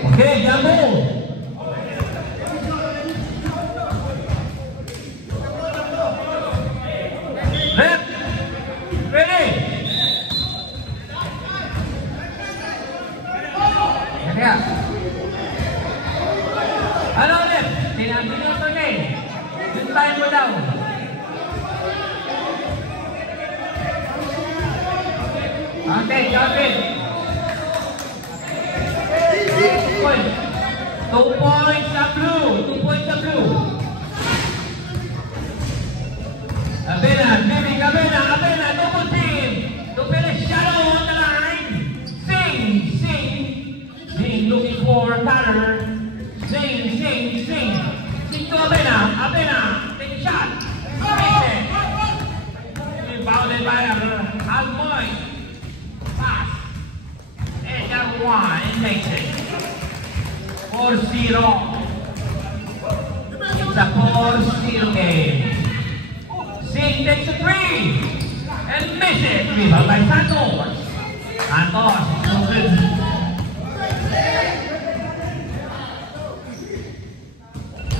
Okay, Jambo. Rep. Ready. Kaya. Ano ulit? Minuto na eh. Yung time mo daw. Okay, Calvin. 2 points. 2 points sa blue. 2 points sa blue. Abena, Abena, double team. To finish shadow on the line. Sing, looking for cutter. Sing. Sing to Abena, take a shot. Makes it. Rebounded by Almoy. Pass. And that one, it makes it. 4-0. It's a 4-0 game. Sing takes a 3. And miss it. Rebound by Santos. Santos, so good.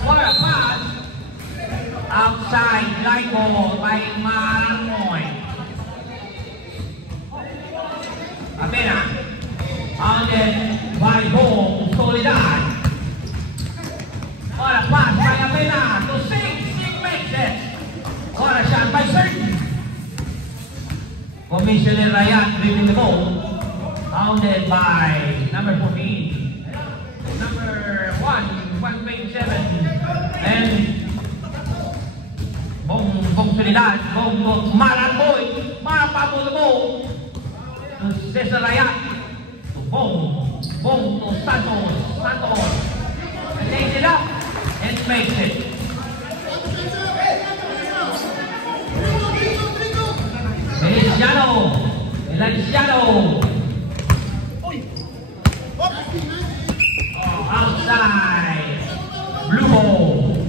What a pass. Outside, line ball by Marmoy. Abena. Pounded by Bong Soledad. What a pass by Abena to Sing. Sing makes it. What a shot by Sing. Commissioner Ryan dribbling the ball. Pounded by number 14. Number 127. And Bong Soledad. Bong to Maranboy. Marapabo the ball. To Cesar Ryan. To Bong to Santos. Lays it up and makes it. Feliciano. Oh, outside. Blue ball.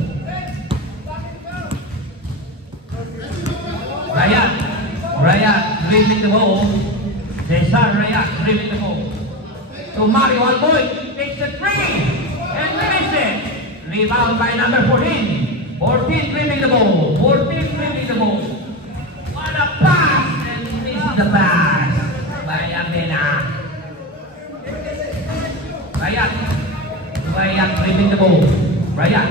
Ryan dribbling the ball. Cesar Ryan dribbling the ball. So Mario Alboy takes a 3 and misses it. Rebound by number 14. 14 dribbling the ball. What a pass and misses the pass by Abena. Ryan dribbling the ball. Ryan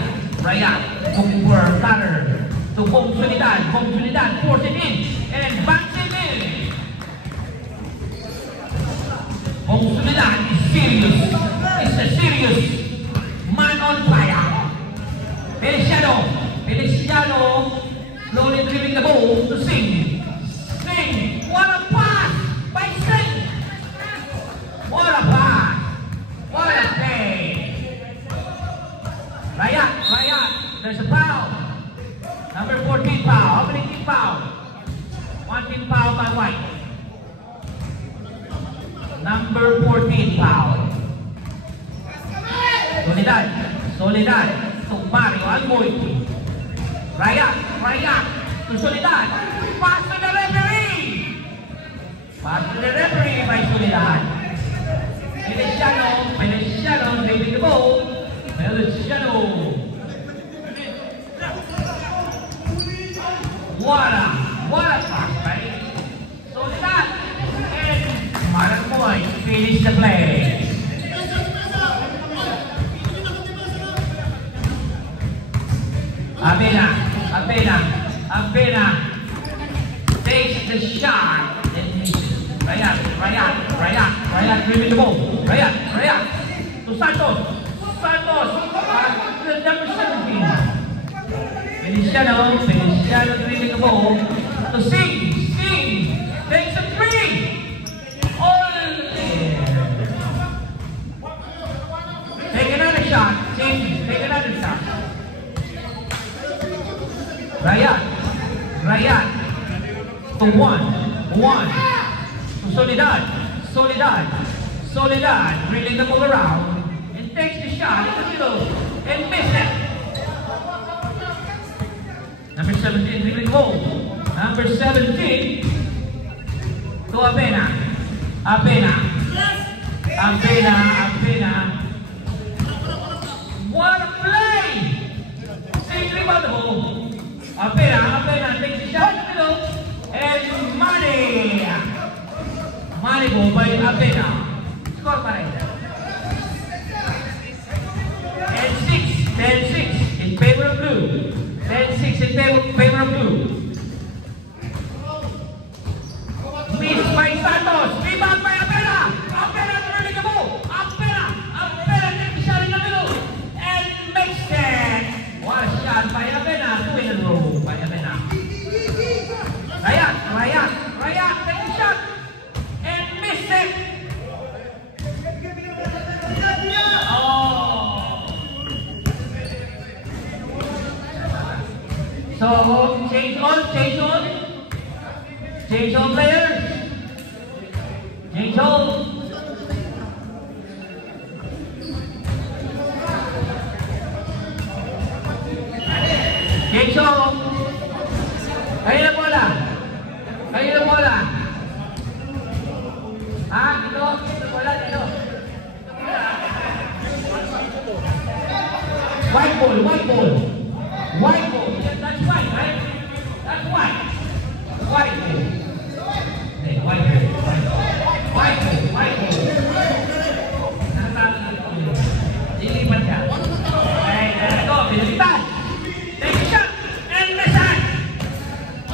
looking for a cutter to Bong Soledad force it in and backs it in. Bong Soledad is serious. It's a serious man on fire. Feliciano slowly dribbling the ball to Sing. What a pass by Sing. What a pass. What a play. Ryan, there's a foul. Number 14 foul. How many team foul? 1 team foul by White. Number 14 foul. Soledad to Mario Alboy. Ryan to Soledad. Pass to the referee by Soledad. Feliciano dribbling the ball. Feliciano. What a pass, right? Soledad and Maranboy finish the play. Abena takes the shot and misses. Ryan dribbling the ball. Ryan to Santos, number 17. Feliciano dribbling the ball to Sing takes a 3. All in. Take another shot. Take another shot. Ryan to one to Soledad drilling the ball around and takes the shot in the middle and misses it. Number 17 dribbling the ball. Number 17 to Abena It's in favor of blue. Miss by Santos. Rebound by Apela. Apela turning the ball. Apela takes the shot in the middle. And makes it. What a shot by Apela. 2 in a row by Apela. Rayat takes the shot. And missed it. So, change on players. Change on. Change on. Kayo na bola. Dito bola, dito. White ball. Yes, that's white, right? That's white. White ball. Hey, white ball. Lilipat siya. Okay, there we go. Pinalitan. Take a shot. And miss it.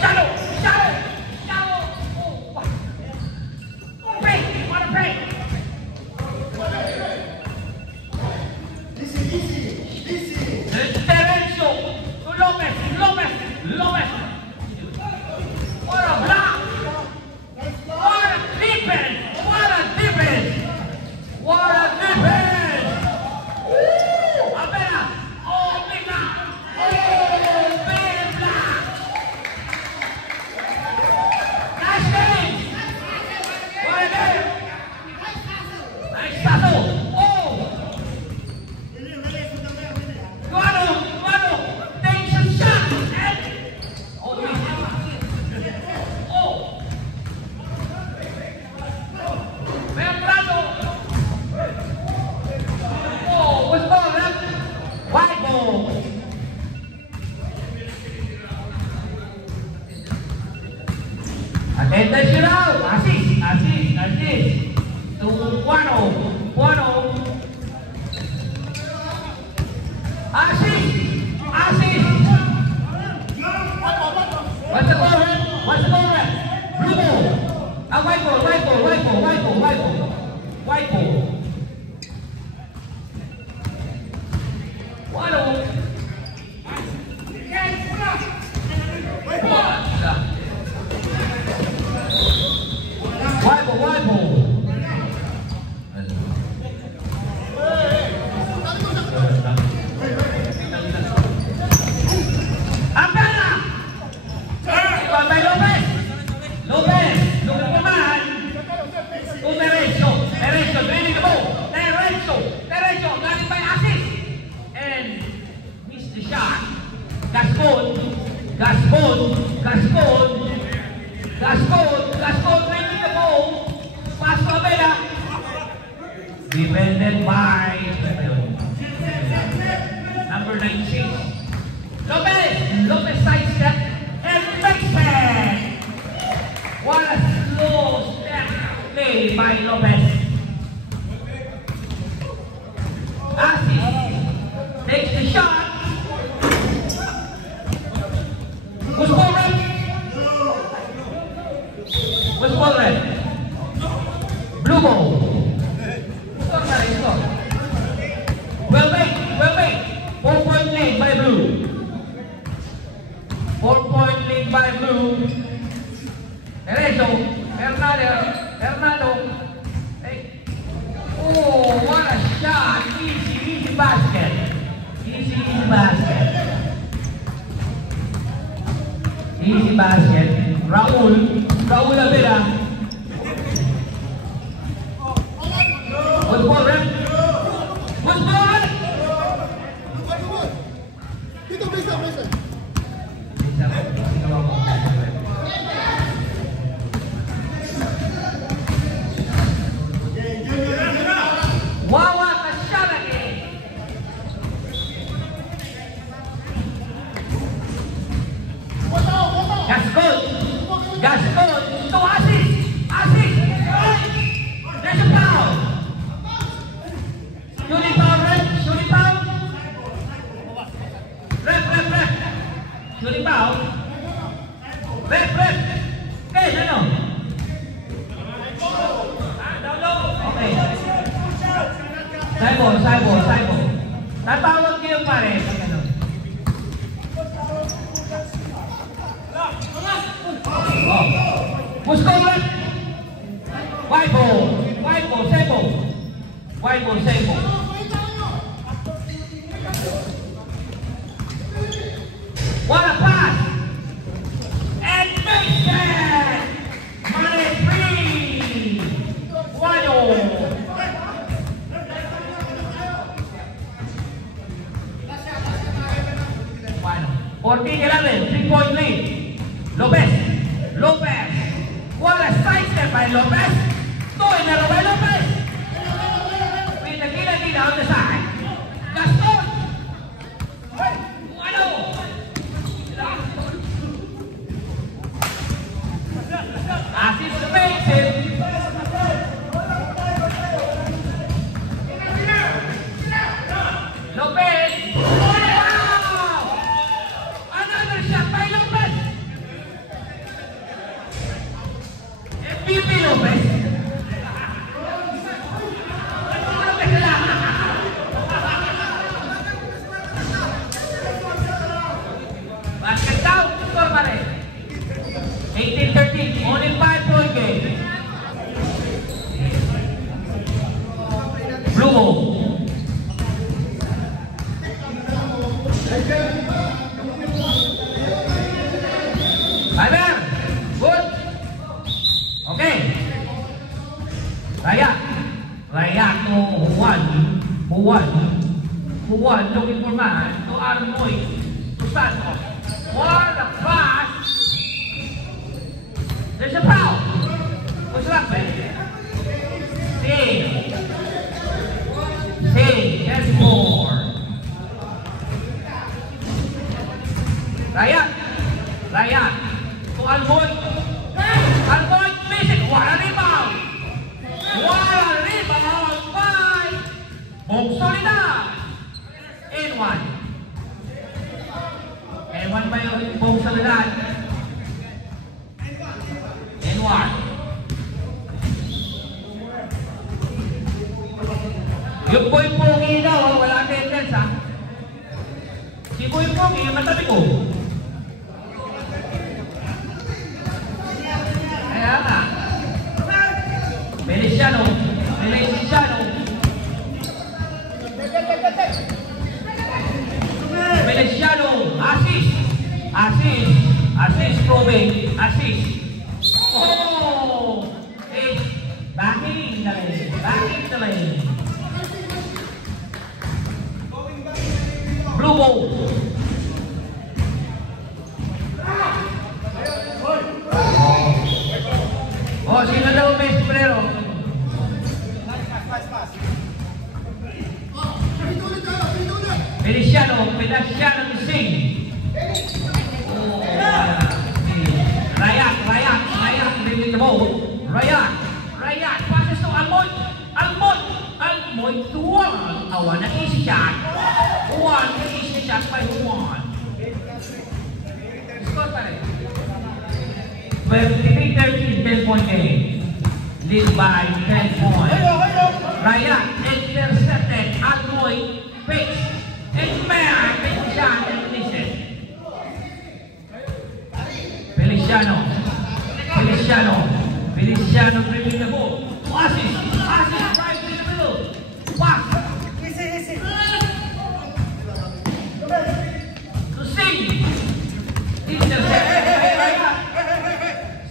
Shallow. Oh, break. What a break. Terencio to Lopez. What a block! What a defense! Apela! Oh, big block! Nice game! What a game! Nice tackle! Oh! Guano! Takes a shot! And... Membrano! Oh, what's ball, ref? White ball! Attention now! Assist! To Guano! Assist! What's the goal, ref? Blue ball! White ball! Guano! White ball! Apela! Rebound by Lopez naman. To Terencio draining the ball. Terencio galing by assist. And missed the shot. Gascon draining the ball. Pass to Apela. Defended by number 96. Lopez sidestep and makes it. What a slow step play by Lopez. Assist takes the shot. Who's ball red? Blue ball. Well made. 4-point lead by blue. 4-point lead by blue. Hernando. Hey. Oh, what a shot. Easy basket. Easy basket. Raul Avila. What's ball, ref? Wawa Kasharaki. Gascon. So assist. There's a foul. Shooting foul. Ref. to rebound. Rep. Okay, ano? Down low. Okay. Saibo. Tatawag kayo pare. Ano? Oh. Musko ulit. Waibo, Saibo. What a pass! And makes it! Money 3! 14-11, 3-point lead. Lopez. What a sidestep by Lopez. Two in a row by Lopez. With the Gila on the side. Gaston. Assist makes it. Lopez. Wow! Another shot by Lopez. MVP Lopez. Basket down, score pa rin. 18-13, only 5-point game. Blue ball. Albert, good. Okay. Raya to Juan, looking for man, to Armoy, to Santos. What a pass! There's a foul. What's that, man? See, there's more. Raya, to Alboy. Alboy, miss it. What a rebound! By Bong Soledad. And one by Bong Soledad. Yung Boy Pogi daw, wala attendance ha. Si Boy Pogi, yung matabi ko. Kaya nga. Feliciano, assist, probing, assist. Oh! Backing the lane. Blue ball. Oh, sino daw may sombrero? Feliciano to sing. Raya, bringing the ball. Raya, passes to Almoy to Juan. One easy shot. By Juan. Score pa rin. 23-13, 10-point game. Lead by 10 points. Raya intercepted. Almoy fakes. And man, makes a shot and finishes. Feliciano bringing the ball. Assist right in the middle. Pass. To sing.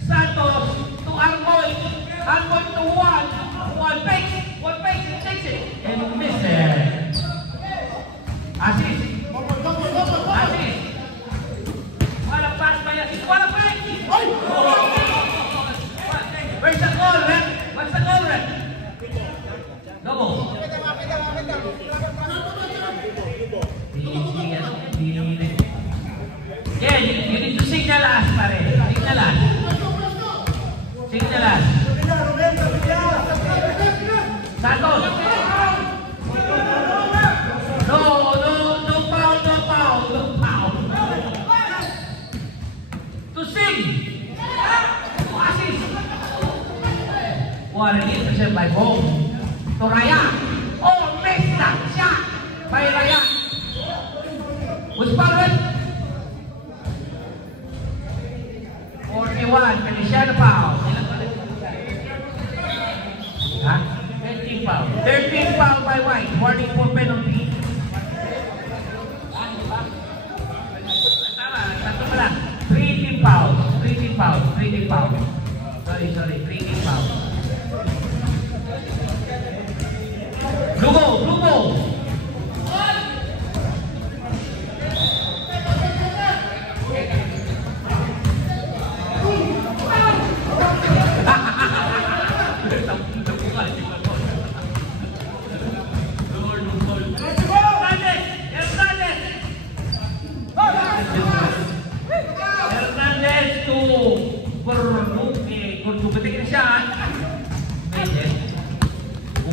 Santos to Almoy to Juan fakes and takes it and misses. Assist. What a pass by Assist. What a fake.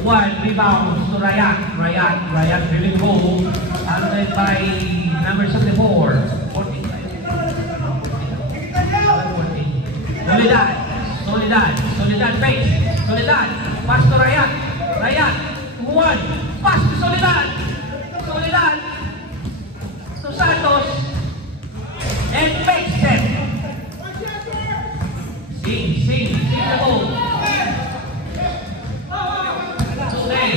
1 rebounds to Rayat. Rayat dribbling goal. Handled by number 74. 40. Soledad face. Soledad. Pass to Rayat. Rayat. 1. Pass to Soledad. Soledad. To Santos. And fakes it. Sing the ball. Stay.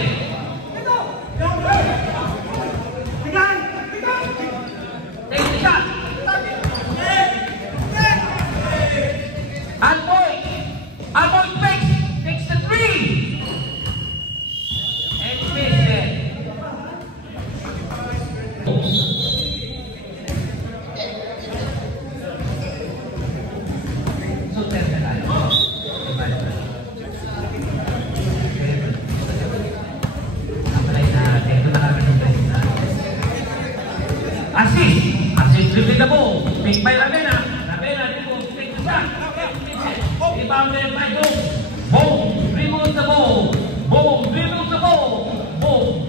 Take the shot. Alboy fakes. Takes the 3. And misses it. Assist dribbling the ball. Picked by Ravena. Ravena takes the shot. Rebounded by Boom. Boom removes the ball. Boom dribbles the ball. Boom.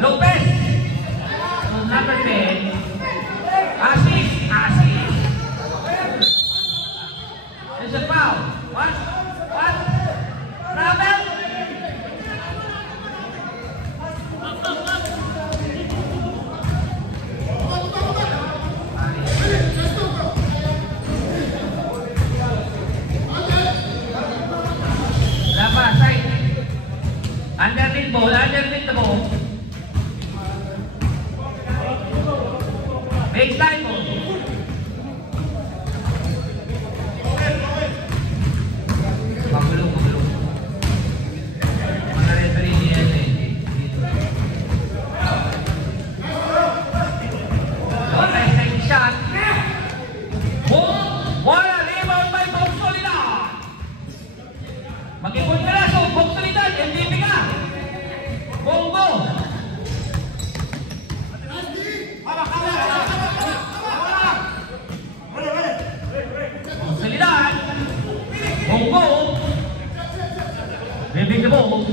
Lopez. So number 10. Assist. There's a foul. What? Travel? Underneath the ball. Baseline ball. Magulo. Mga referee niya Lopez take shot. Boom! Wala rebound by Bong Soledad. Mag-ipon ka na. So, Bong Soledad, MVP ka. Bongo! Soledad! Bongo! Dribbling the ball.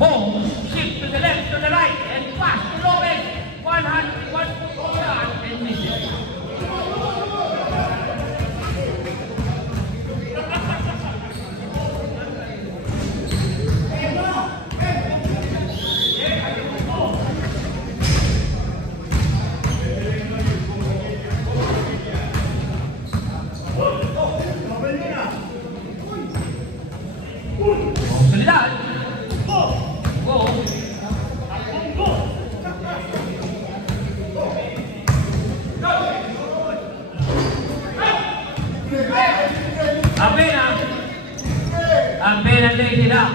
Boom! Shift to the left, to the right, and pass to Lopez. 1 shot and misses. Soledad. Go. Abena laid it up.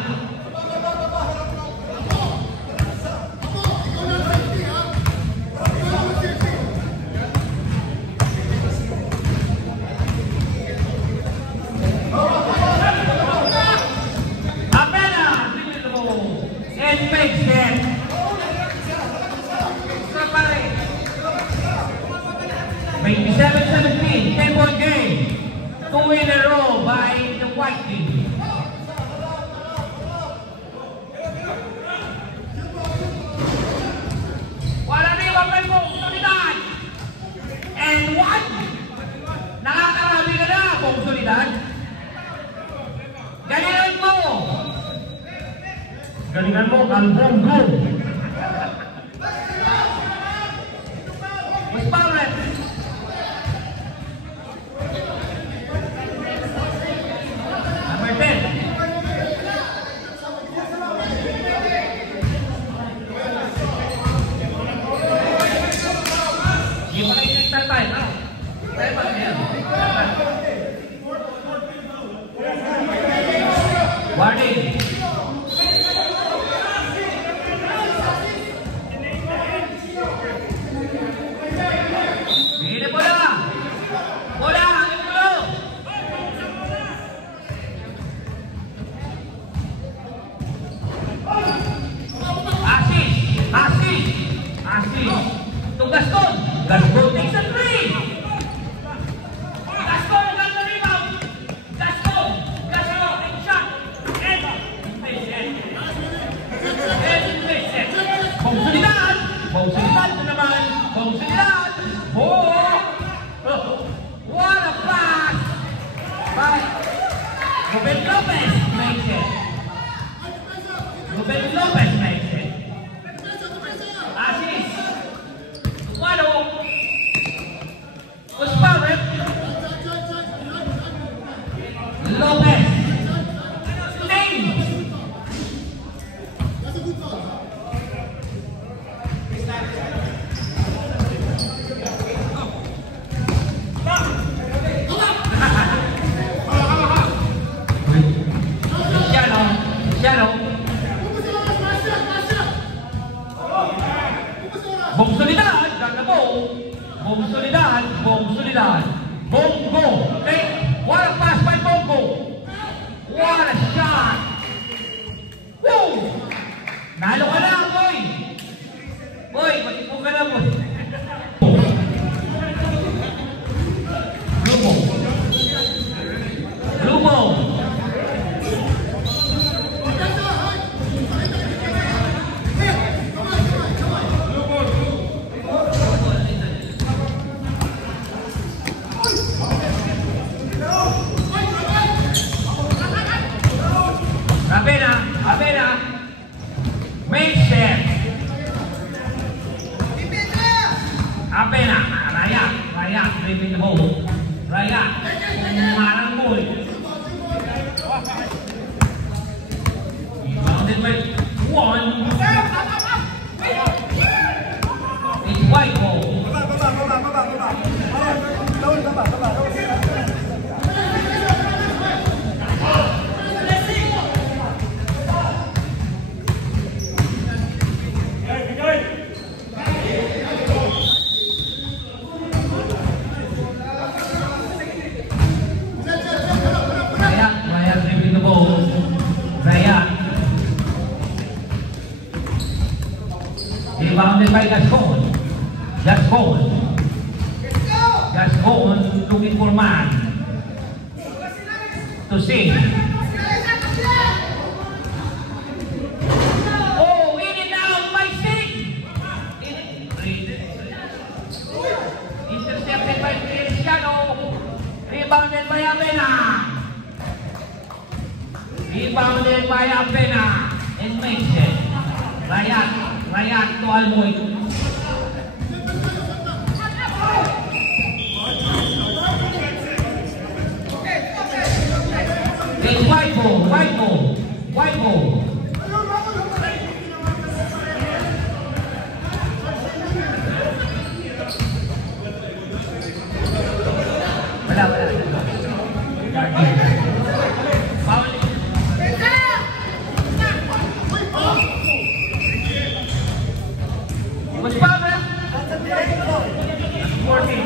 And makes it. 27-17, 10-point game. 2 in a row by the White team. Wala rin wapay mo, Soledad. And 1. Nakakarabi ka na, Bong Soledad. Galingan mo. Galingan mo ang Bongo. Mas Barret. Number 10. Hindi pa kayo nagtatay, no? Tayo pa niya. Warning. Bong solidad, got the ball. Bong solidad, bong solidad. Bongo, take, what a pass by Bongo. What a shot. Woo! Nalo ka na, boy. Boy, mag-ipo ka na, boy. Blue ball. Blue ball. Avena, makes it. Avena, Raya, dribbling the ball. Raya, Marangoy. Bounded by one. It's white ball. Rebounded by Gascon. Gascon looking for man to save. Oh, in and out by Singh. Intercepted by Cristiano. Rebounded by Avena. Rebounded by Avena. And makes it. Rayat to Almoy. It's white ball. Wala. What's power? 14.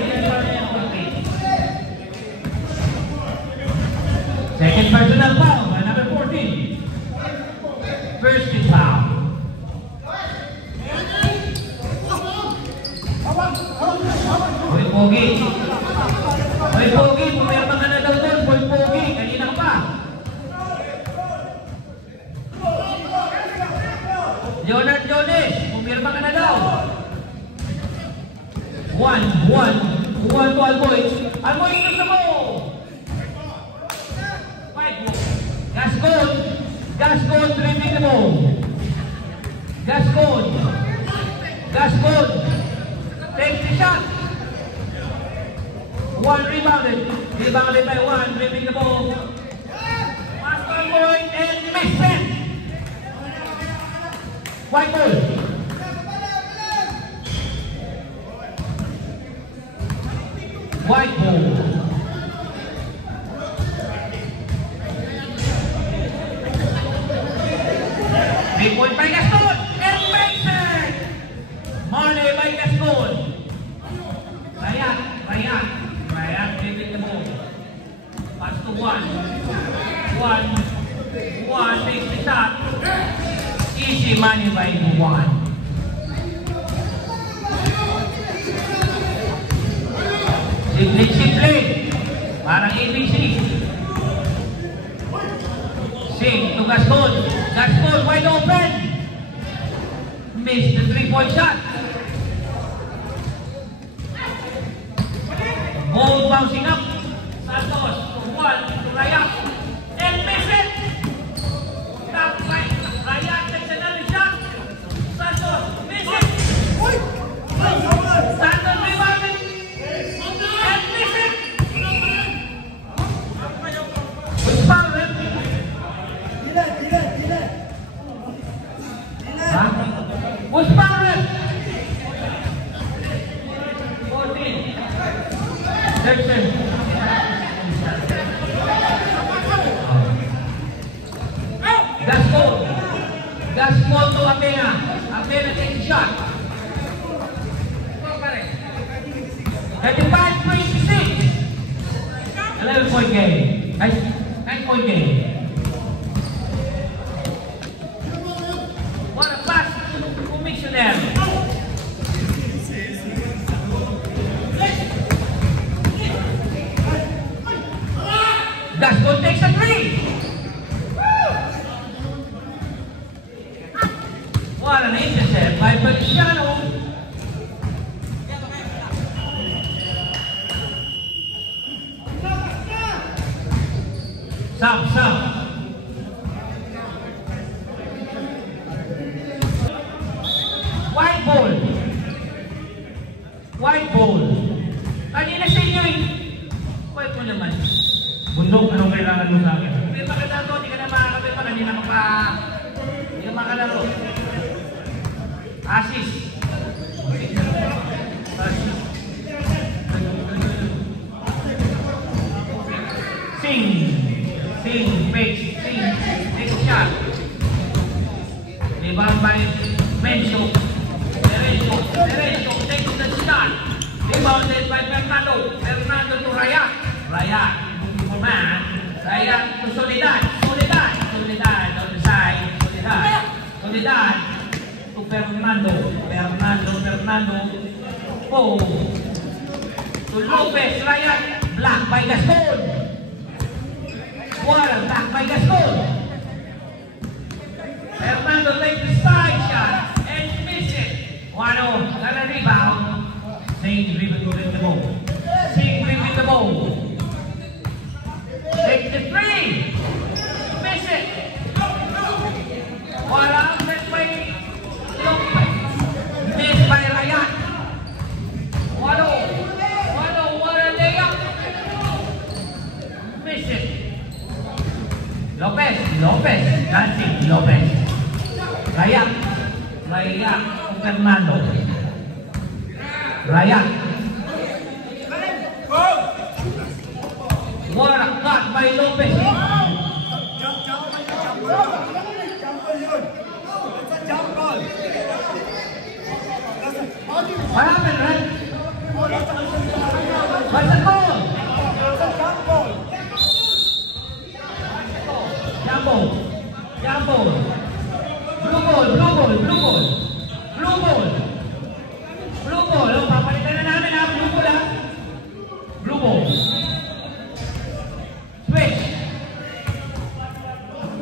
Second personal foul by number 14. First is foul. Hoy Pogi, pumirma ka na daw doon. Hoy Pogi, kanina ka pa. Leonard Jones, pumirma ka na daw. One to Alboy. Alboy is the ball. Gascon dribbling the ball. Gascon takes the shot. One rebounded by one, dribbling the ball. Master point and miss it. White ball. White ball. Point by Gascon and makes it. Marley by Gascon. Rayat dribbling the ball. Pass to one takes the shot. Easy money by one. Simple. Parang ABC. Sing to Gascon. Gascon wide open. Missed the 3-point shot. Ball bouncing up. Santos to one to Rayat. And miss it. Top right. Rayat takes another shot. Santos miss it. Santos rebounded. And miss it. With foul. Who's Barrett? 14. 13. Gascon to Apena. Apena takes a shot. 35-26. 11-point game. 9-point game. What a pass to Missionary. Gascon takes a three. What an intercept by Feliciano. Sub. White ball. Kanina sa inyo eh. White mo naman. Bundok, anong kailangan mo sa akin? Hindi pa ka na to, hindi ka na makakabay pa. Hindi ka makalaro. Assist. Sing. Fake. Next shot. Rebound by Mencho. Derecho takes the shot. Rebounded by Fernando to Rayat. Rayat to Soledad on the side. Soledad to Fernando. Oh. To Lopez. Rayat block by Gascon. What a block by Gascon. Fernando takes the side shot and miss it. Wano, got a rebound. Sing with the ball. Take the three. Miss it. Wala, miss by Lopez. Miss by Rayat. Wano, what a layup. Miss it. Lopez. Dancing, Lopez. Rayat. Fernando. Rayat. What a cut by Lopez. What happened, right? What's the call? Jump ball. Blue ball. Oh, papalitan na namin ha. Blue ball. Switch.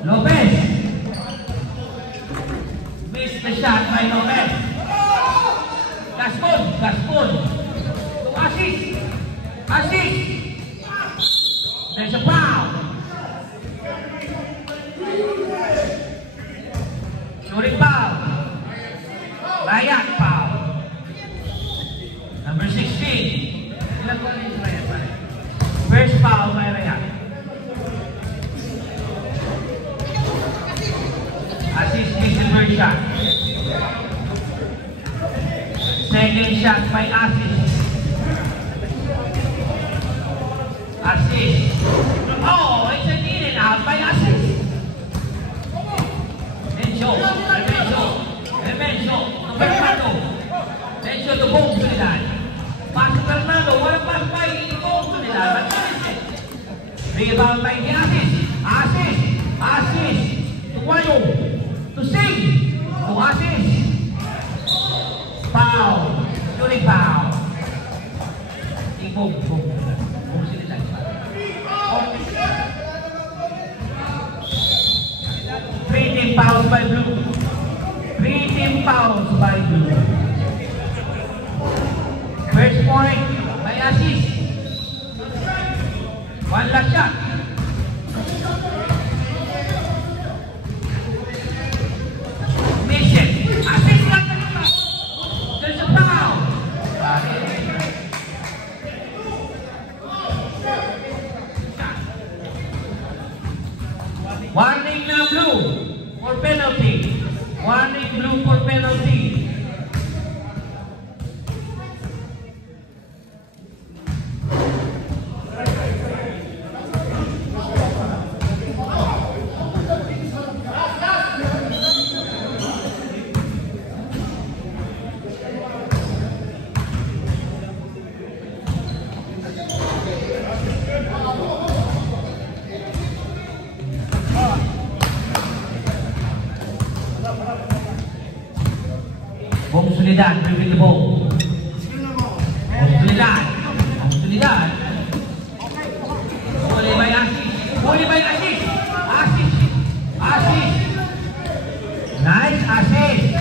Lopez. Missed the shot by Lopez. Gascon. Assist. There's a foul. Shooting foul. Rayat foul. Number 16. First foul by Rayat. Assist is the first shot. Second shot by Assist. Oh, it's a in and out by Assist. Mencho to Fernando. Mencho to Bong Soledad. Pass to Fernando. What a pass by Bong Soledad. Rebound by Assist. To Guayo. To Sing. To Assist. Foul. Shooting foul. Bong Soledad. 3 team fouls by Blue. 3 team fouls by Blue. First point by Assist. One last shot. Mission. Assist lang na naman. There's a foul. Warning na Blue for penalty. Warning Blue for penalty. Bong Solidad dribbling the ball. Bong Solidad. Bong Solidad. Huli by Asis. Huli by Asis. Asis. Asis. Nice assist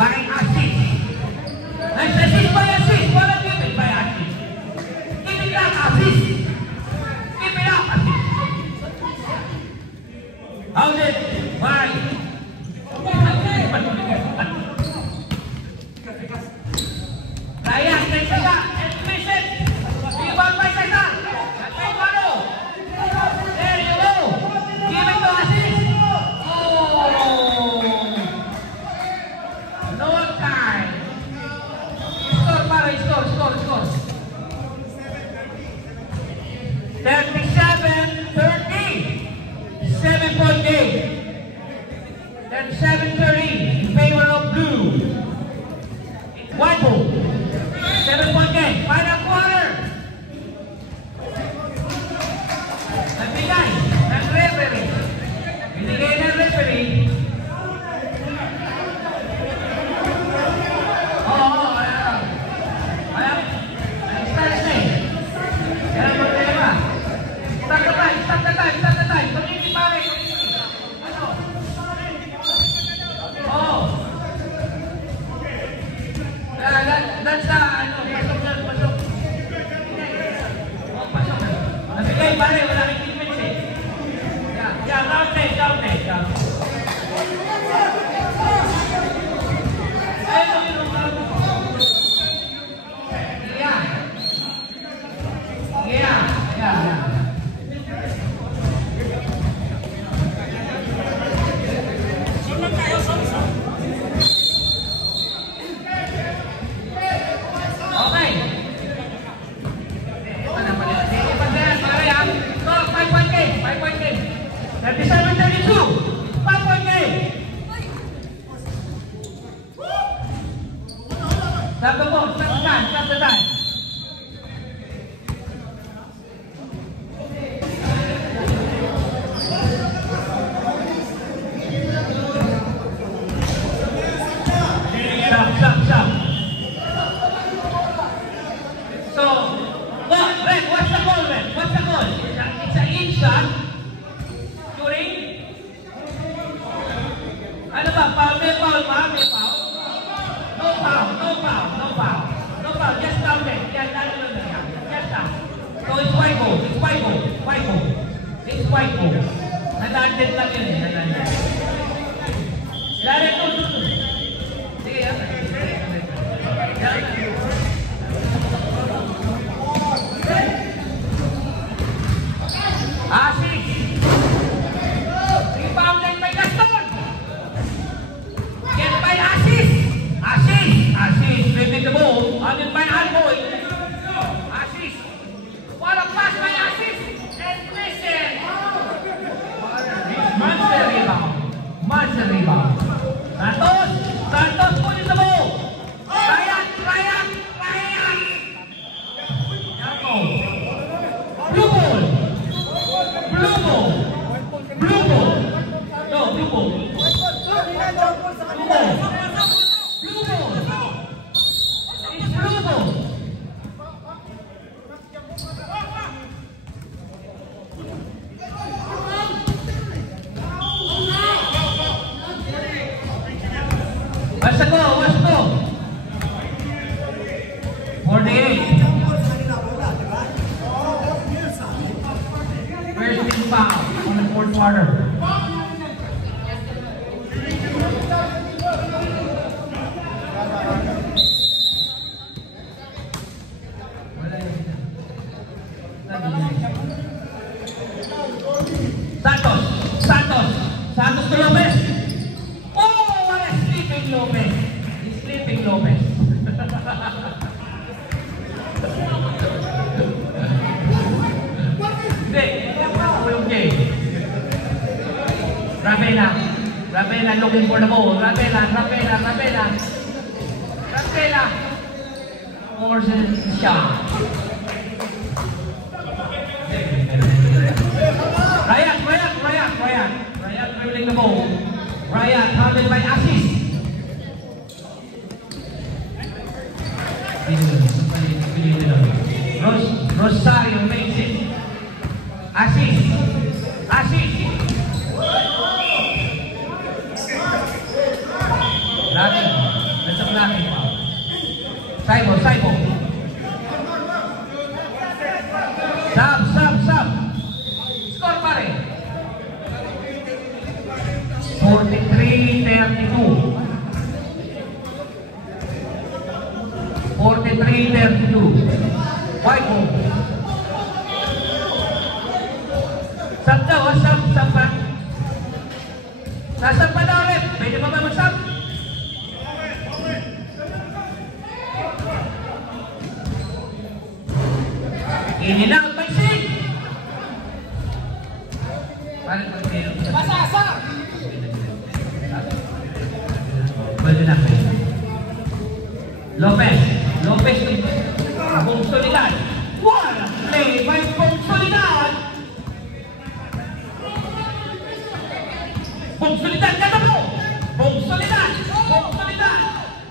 by Asis. Nice assist by Asis. Walang give it by Asis. Give it up, Asis. Give it up, Asis. How's it? By Ryan takes a shot and miss it. Rebound by Cesar. There you go. Give it to Asis. Oh, no time. Score, para score. 37-30. 7-point game. Then 7-30 in favor of blue. White ball. 7-point game. Final quarter. Nagbigay ng referee. Binigay ng referee. Start the time. Tumingin pare. Ano? That's pasok. Pasok. Nabigay pare, wala kang defense eh. Yeah, round net. Yeah. Stop the time. Stop. So, what's the goal? It's an in shot. During? Ano ba? May foul. No foul. Just down there. Just down. So it's white ball. It's white ball. Nandandit lang yun eh. Lari ito. Sige, Asis. Rebounded by Gaston. Get by Asis. Dribbling the ball. Under by Alboy. Asis. What a pass by Asis. And miss it. Monster rebound. Santos pulling the ball. Ryan. Blue ball. No, blue ball. It's blue ball. What's the goal? 48. First team foul on the fourth quarter. Santos to Lopez. Oh, what a sleeping Lopez. He's sleeping Lopez. Ravena looking for the ball. Ravena. Forces the shot. Ryan dribbling the ball. Ryan handled by Asis. Rosario makes it. Assist. Blocking. That's a blocking foul. Saibo. Sub. Score pare. 43-32. 43-32. White ball. Sub daw, sub pa. Sasab pa daw ulit. Pwede pa ba mag-sub? In and out by Sig. Pasasa. Pwede na. Lopez. Bong Solidad. What a play by Bong Solidad. Bong Solidad kata bro. Bong Solidad.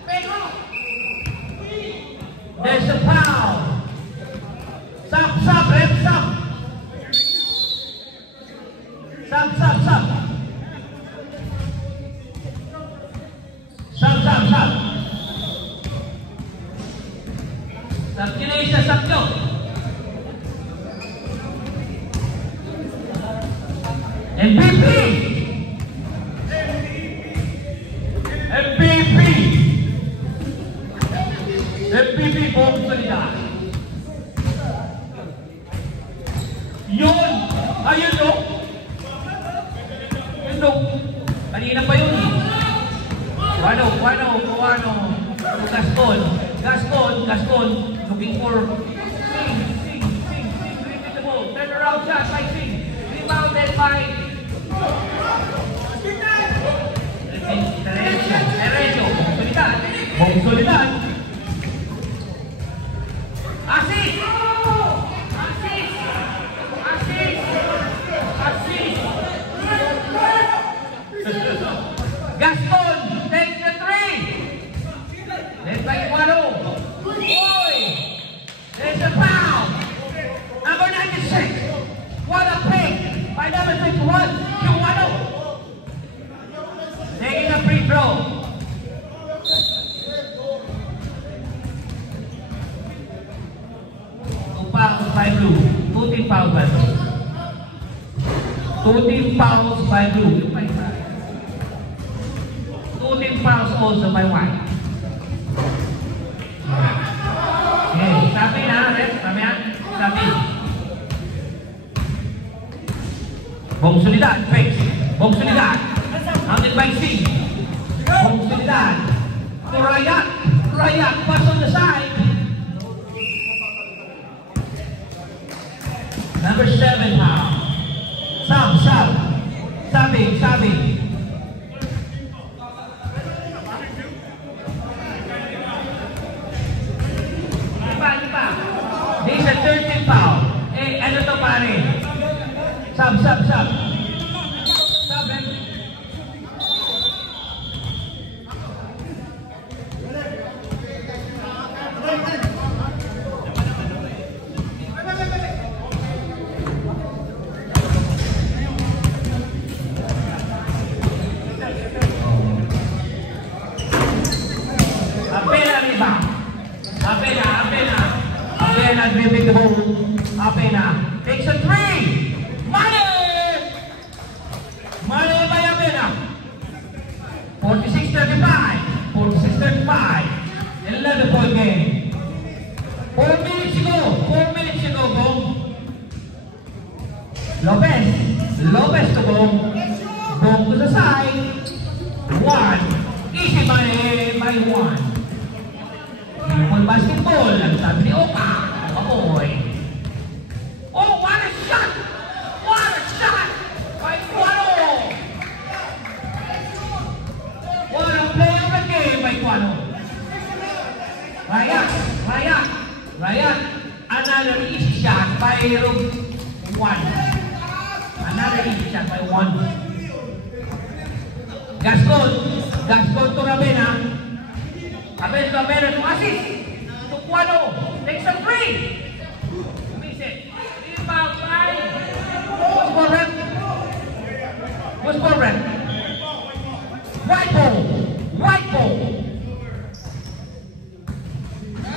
Pero. There's a foul. Sub, ref, sub. Sub. Sub Indonesia, sub nyo. MVP Bong Solidad. Yun! Ayun no! Kanina pa yun eh. Gascon, looking for Sing, read the ball. Turn around shot by Sing. Rebounded by Terecho. Bong Solidad. Assist! Gascon takes the three. Led by Guado. Boy! There's a foul. Number 96. What a pick by number 51. Guado. Taking a free throw. Two fouls by Blue. 2 team fouls by Blue. 2 team fouls by Blue. 2 team fouls also by White. Okay, sabi na, ref, sabi. Bong Solidad, fakes. Bong Solidad, handled by Sing. Bong Solidad, to Rayat, pass on the side. Number 7 foul. Sabi. This is a 13 foul. Ano to pare? Sub. Apena dribbling the ball. Apena takes a three. Money by Apena. 46-35. 11-point game. 4 minutes ago, Bong. Lopez to Bong. Bong to the side. 1. Easy by 1. Beautiful basketball. Ang sabi ni Oka. Boy. Oh, what a shot! By Guado. What a play of the game by Guado. Rayat. Another easy shot by 1. Another easy shot by 1. Gascon to Ravena. Abel to assist. To Guano takes a three. Miss it. Rebound by. Who's for rep? White ball. White ball.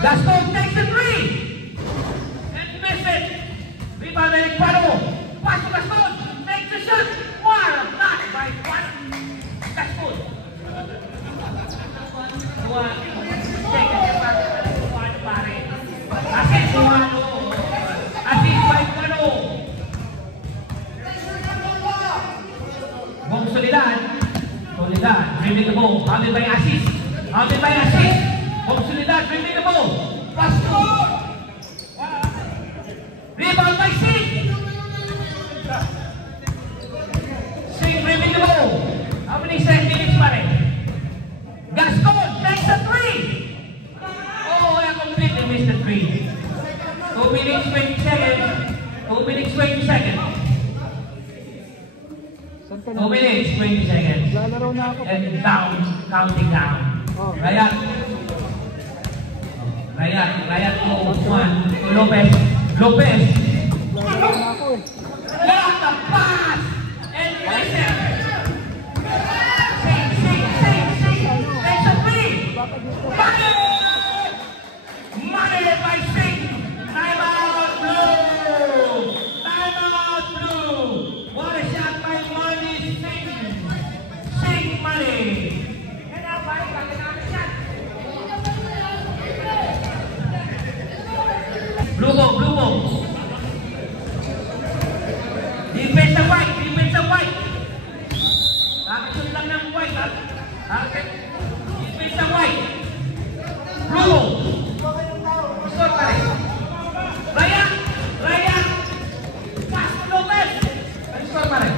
Gaston takes a three. And miss it. Rebound by Guano. Pass to Gaston. Takes a shot. What a block by Guano. Gaston. Assist Guano. Assist by Guano. Bong Soledad. Soledad dribbling the ball. Handled by assist. Handled by assist. Bong Soledad dribbling the ball. Pass to. Rebound by Singh. Singh dribbling the ball. How many minutes pa rin? Gaston takes a three. Oh, I completely missed the three. 2 minutes, 20 seconds. 2 minutes, 20 seconds. 2 minutes, 20 seconds. And down, counting down. Rayat. Rayat to Usman. To Lopez. Lopez. What a pass! And listen. Money by Singh. Time out blue. Time out blue. What a shot by Money Singh. Singh Money. Blue ball. Defense of white. Nakashoot lang ng white. Defense of white. Blue ball. Score pa rin. Ryan. Pass to Lopez. Score pa rin.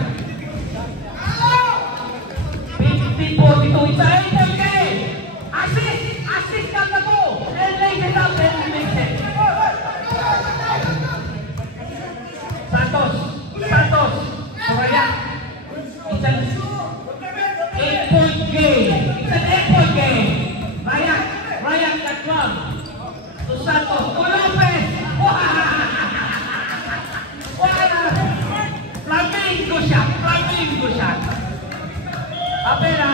15-42. It's a 8-point game. Assist on the ball. And lays it up and makes it. Santos. So Ryan. It's an 8-point game. Ryan got 12. To Santos, to Lopez! Flamingo shot! Apera!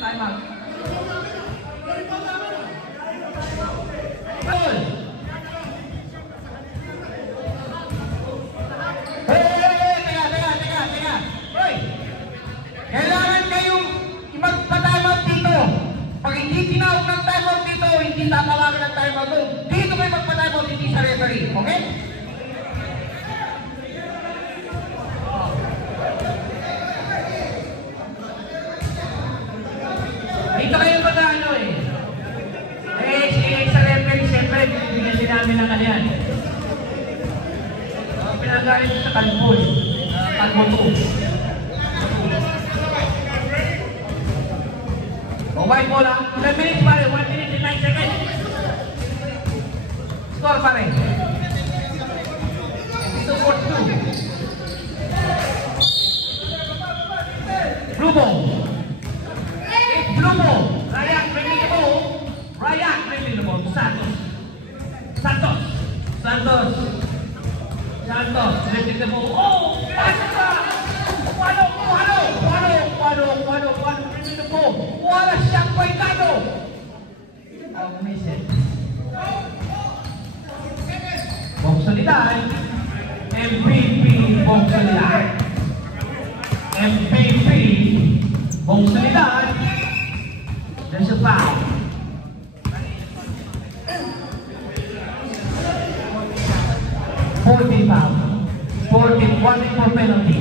Time out. Goal! Teka! Hoy! Kailangan kayong magpa-timeout dito. Pag hindi tinawag ng timeout dito, hindi tatawagan ng timeout doon. Dito kayo magpa-timeout, hindi sa referee. Okay? Dito kayo mag-ano eh. Sa referee, siyempre, bigyan din namin ng ano yan. Pinagalit sa Kalbo 2. White ball lang. 11 minutes pa rin. 1 minute and 9 seconds. Score pa rin. Ito 4-2. Blue ball. It's blue ball. Ryan bringing the ball. Santos bringing the ball. Oh! Pass it up! Guano! What a shot by Guano! Oh, miss it. Bong Soledad. MVP Bong Soledad. There's a foul. 14 foul. 14, 1 for penalty.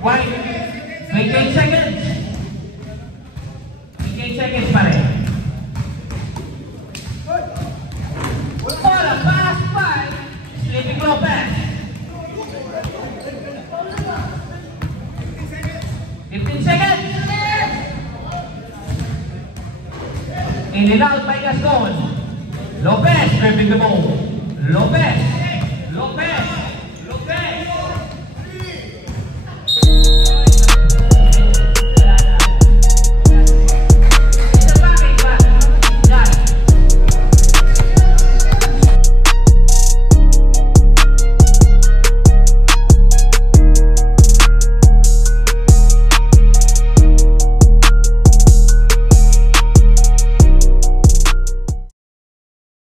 White. 28 seconds. 28 seconds pa rin. What a pass by Sleeping Lopez. 15 seconds. In and out by Gaston. Lopez dribbling the ball. Lopez.